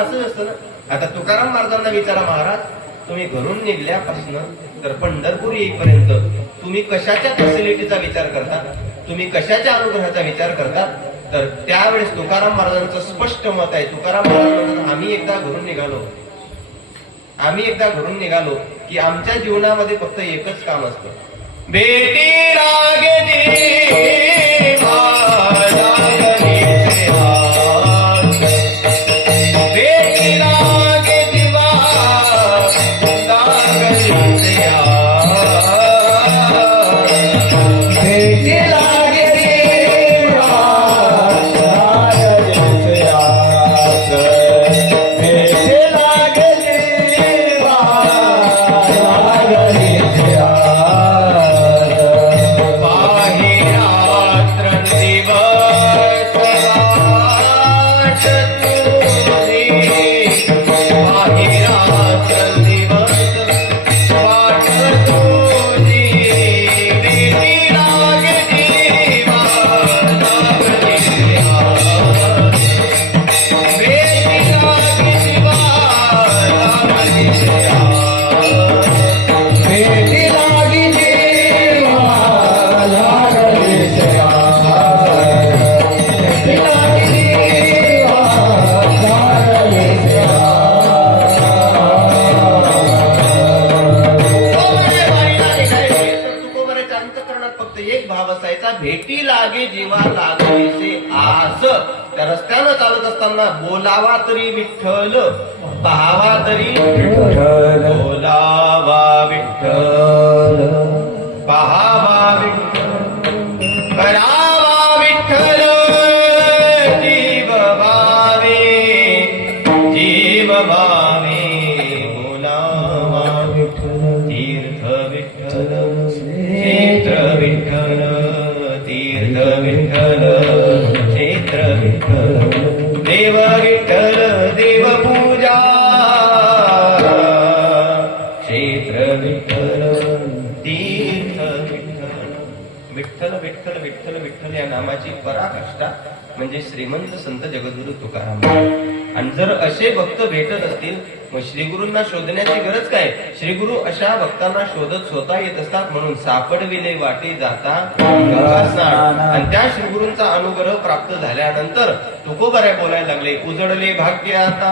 असंच असतं ना. आता तुकाराम महाराजांना विचारा, महाराज तुम्ही घरून निघल्यापासून तर पंढरपूर येईपर्यंत तुम्ही कशाच्या फॅसिलिटीचा विचार करता, तुम्ही कशाच्या अनुग्रहाचा विचार करता? तर त्यावेळेस तुकाराम महाराजांचं स्पष्ट मत आहे. तुकाराम महाराज म्हणतात, आम्ही एकदा घरून निघालो की आमच्या जीवनामध्ये फक्त एकच काम असतं, बेटी लागे भेटी लागे जीवा लागेसे आस. त्या रस्त्यानं चालत असताना बोलावा तरी विठ्ठल, पाहावा तरी विठ्ठल, बोलावा विठ्ठल, पाहावा विठ्ठल, करावा विठ्ठल, जीव भावे बोलावा विठ्ठल, तीर्थ विठ्ठल, क्षेत्र विठ्ठल, तीर्थ विठ्ठल, क्षेत्र विठ्ठल, देव विठ्ठल, देव पूजा, क्षेत्र विठ्ठल, तीर्थ विठ्ठल. विठ्ठल विठ्ठल विठ्ठल विठ्ठल या नामाची पराकाष्ठा म्हणजे श्रीमंत संत जगद्गुरु तुकाराम. आणि जर असे भक्त भेटत असतील मग श्रीगुरूंना शोधण्याची गरज काय? श्रीगुरु अशा भक्तांना शोधत स्वतः येत असतात. म्हणून सापडविले वाटे जाता आणि त्या श्रीगुरूंचा अनुग्रह प्राप्त झाल्यानंतर तुकोबऱ्या बोलायला लागले, उजडले भाग्य आता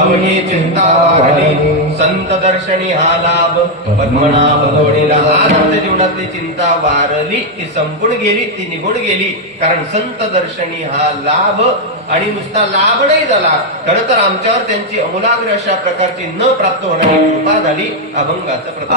अवघी चिंता वाढली, संत दर्शनी हा लाभ पद्मनाभ जोडीला. आज आमच्या जीवनातली चिंता वारली, ती संपून गेली, ती निघून गेली. कारण संत दर्शनी हा लाभ आणि नुसता लाभ नाही झाला, खरं तर आमच्यावर त्यांची अमूलाग्र अशा प्रकारची न प्राप्त होणारी कृपा झाली. अभंगाचं प्रथम